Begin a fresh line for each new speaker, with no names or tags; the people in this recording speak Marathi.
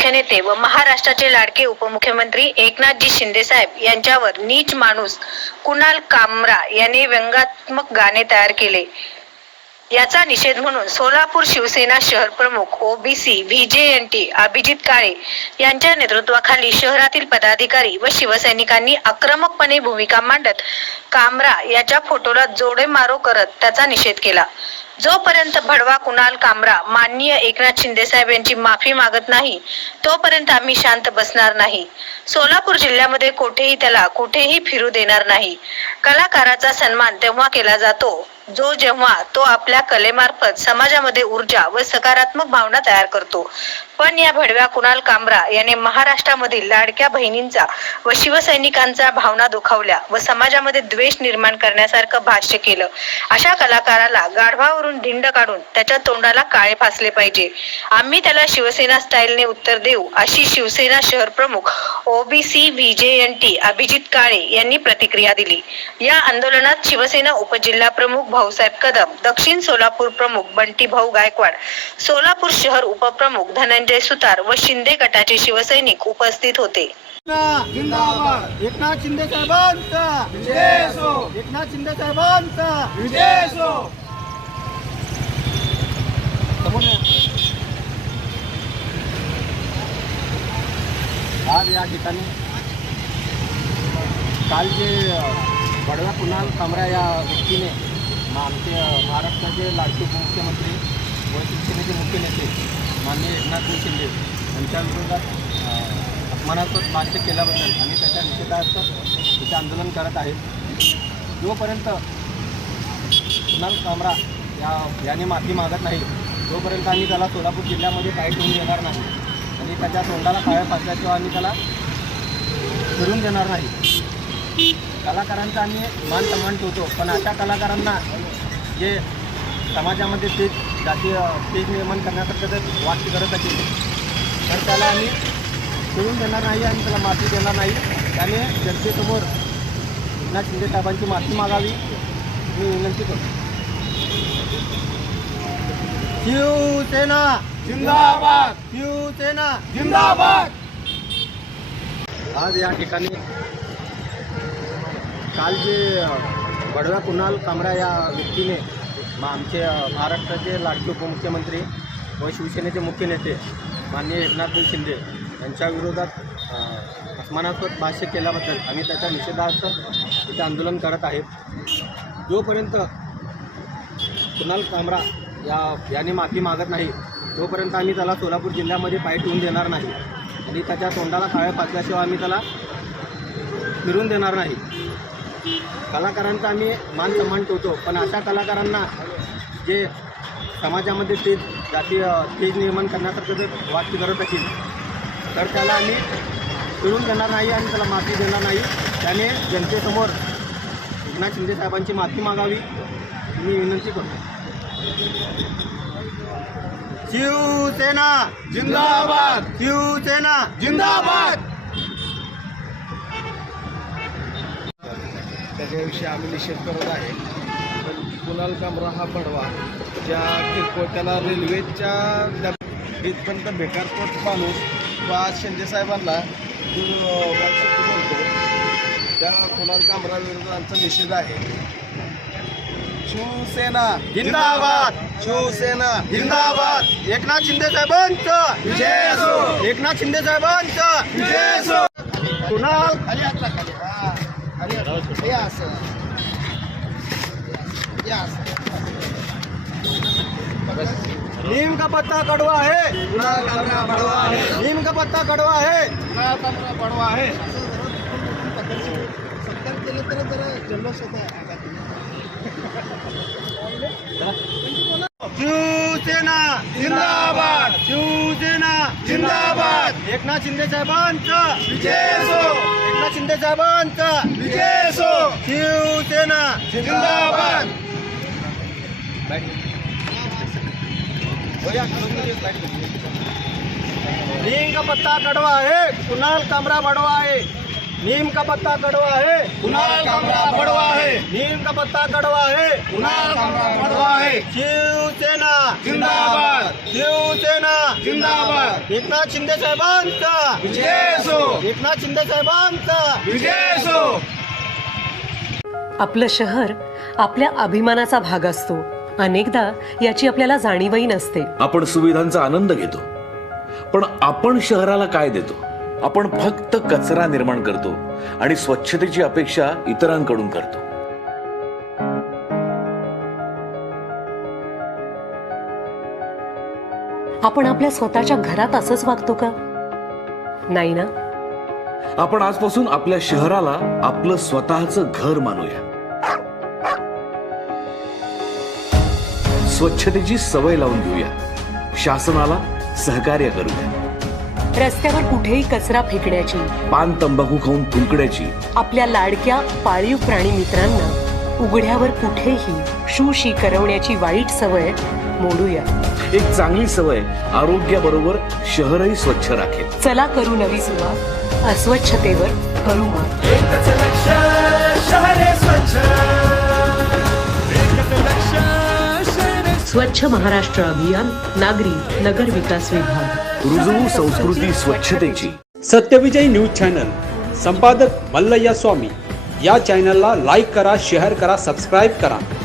नेते व महाराष्ट्राचे लाडके उपमुख्यमंत्री एकनाथजी शिंदे साहेब यांच्यावर नीच माणूस कुणाल कामरा याने व्यंगात्मक गाणे तयार केले। याचा निषेध म्हणून सोलापूर शिवसेना शहर प्रमुख ओबीसी व्हीजेएनटी अभिजित काळे यांच्या नेतृत्वाखाली शहरातील पदाधिकारी व शिवसैनिकांनी आक्रमकपणे भूमिका मांडत कामरा याच्या फोटोला जोडे मारो करत त्याचा निषेध केला। जोपर्यंत भडवा कुणाल कामरा माननीय एकनाथ शिंदे साहेब यांची माफी मागत नाही तोपर्यंत आम्ही शांत बसणार नाही। सोलापूर जिल्ह्यामध्ये कुठेही फिरू देणार नाही। कलाकाराचा सन्मान तेव्हा केला जातो जेव्हा तो आपल्या कलेमार्फत समाजामध्ये ऊर्जा व सकारात्मक भावना तयार करतो। पण या भडव्या कुणाल कामरा याने महाराष्ट्रामधील लाडक्या बहिणींचा व शिवसैनिकांचा भावना दुखावल्या व समाजामध्ये द्वेष निर्माण करण्यासारखं भाष्य केलं। अशा कलाकाराला गाढवावरून धिंड काढून त्याच्या तोंडाला काळे फासले पाहिजे। आम्ही त्याला शिवसेना स्टाईलने उत्तर देऊ, अशी शिवसेना शहर प्रमुख ओबीसी व्हीजेएनटी अभिजित काळे यांनी प्रतिक्रिया दिली। या आंदोलनात शिवसेना उपजिल्हा प्रमुख भाऊसाहेब कदम, दक्षिण सोलापूर प्रमुख बंटी भाऊ गायकवाड, सोलापूर शहर उपप्रमुख धनंजय सुतार व शिंदे गटाचे शिवसैनिक उपस्थित होते।
जिंदाबाद एकनाथ शिंदे साहेबांचा विजय असो, एकनाथ शिंदे साहेबांचा विजय असो।
आज या ठिकाणी काल जे बडव्या कुणाल कामरा या व्यक्तीने आमचे महाराष्ट्राचे लाडके उपमुख्यमंत्री व शिवसेनेचे मुख्य नेते माननीय एकनाथ शिंदे यांच्या विरोधात अपमानास्पद भाष्य केल्याबद्दल आम्ही त्याच्या निषेधार्थ तिथे आंदोलन करत आहेत। जोपर्यंत कुणाल कामरा याने माफी मागत नाही तोपर्यंत आम्ही त्याला सोलापूर जिल्ह्यामध्ये पाय ठेवून देणार नाही आणि त्याच्या तोंडाला काळ्या फासल्याशिवाय आम्ही त्याला फिरून देणार नाही। कलाकारांचा आम्ही मान सन्मान ठेवतो, पण अशा कलाकारांना जे समाजामध्ये तेज निर्माण करण्यासारखं जर वाक्य करत असेल तर त्याला आम्ही फिरून देणार नाही आणि त्याला माफी देणार नाही। त्याने जनतेसमोर एकनाथ शिंदे साहेबांची माफी मागावी मी विनंती करतो।
शिवसेना जिंदाबाद, शिवसेना जिंदाबाद।
आज या ठिकाणी काल जे बडव्या कुणाल कामरा या व्यक्तीने आमचे महाराष्ट्राचे लाडके उपमुख्यमंत्री व शिवसेनेचे मुख्य नेते माननीय एकनाथ शिंदे यांच्या विरोधात अपमानास्पद भाष्य केल्याबद्दल आम्ही त्याच्या निषेधार्थ तिथे आंदोलन करत आहेत। जोपर्यंत कुणाल कामरा याने माफी मागत नाही तोपर्यंत आम्ही त्याला सोलापूर जिल्ह्यामध्ये पाय ठेवून देणार नाही आणि त्याच्या तोंडाला काळ्या फासल्याशिवाय आम्ही त्याला फिरून देणार नाही। कलाकारांचा आम्ही मान सन्मान ठेवतो, पण अशा कलाकारांना जे समाजामध्ये तेज निर्माण करण्यासारखं जर वाक्य करत असेल तर त्याला आम्ही फिरून देणार नाही आणि त्याला माफी देणार नाही। त्याने जनतेसमोर एकनाथ शिंदे साहेबांची माफी मागावी मी विनंती करतो।
शिवसेना जिंदाबाद, शिवसेना जिंदाबाद।
त्याच्याविषयी आम्ही निषेध करत आहे। पण कुणाल कामरा हा बडवा ज्या किरकोळ त्याला रेल्वेच्या इथपर्यंत बेकारपट माणूस वा शिंदे साहेबांना बोलतो त्या कुणाल कामरा विरुद्ध आमचा निषेध आहे। शिवसेना
जिंदाबाद,
शिवसेना
जिंदाबाद। एकनाथ शिंदे साहेबांचा
विजय असो,
एकनाथ शिंदे साहेबांचा
विजय असो।
कुणाल नीम का पत्ता कड़वा है, नीम का पत्ता कड़वा है,
बडवा आहे।
शिवसेना
जिंदाबाद,
शिवसेना
जिंदाबाद।
एकनाथ शिंदे साहेबांचा
विजय असो,
एकनाथ शिंदे साहेबांचा
विजय असो।
शिवसेना
जिंदाबाद।
नीम का पत्ता कड़वा है, कुणाल कामरा बड़वा है। नीम का पत्ता कड़वा है,
कुणाल कामरा बडवा आहे।
नीम का पत्ता कड़वा है,
कुणाल कामरा बडवा आहे.
शिवसेना
जिंदाबाद.
शिवसेना
जिंदाबाद.
एकनाथ शिंदे साहेबांचा
विजय असो.
एकनाथ शिंदे साहेबांचा
विजय असो.
आपलं शहर आपल्या अभिमानाचा भाग असतो. अनेकदा याची आपल्याला जाणीवही नसते.
आपण सुविधांचा आनंद घेतो, पण आपण शहराला काय देतो? आपण फक्त कचरा निर्माण करतो आणि स्वच्छतेची अपेक्षा इतरांकडून करतो.
आपण आपल्या स्वतःच्या घरात असंच वागतो का? नाही ना.
आपण आजपासून आपल्या शहराला आपलं स्वतःचं घर मानूया. स्वच्छतेची सवय लावून घेऊया. शासनाला सहकार्य करूया.
रस्त्यावर कुठेही कचरा फेकण्याची,
पान तंबाखू खाऊन थुंकण्याची,
आपल्या लाडक्या पाळीव प्राणी मित्रांना उघड्यावर कुठेही शूशी करवण्याची वाईट सवय मोडूया.
एक चांगली सवय आरोग्याबरोबर शहरही स्वच्छ राखेल.
चला करू नवी सुरुवात. अस्वच्छतेवर करू मात. स्वच्छ महाराष्ट्र अभियान, नागरी नगर विकास विभाग.
रुजवू संस्कृती स्वच्छतेची.
सत्यविजय न्यूज चॅनल, संपादक मल्लय्या स्वामी. या चॅनलला लाईक करा, शेअर करा, सबस्क्राईब करा.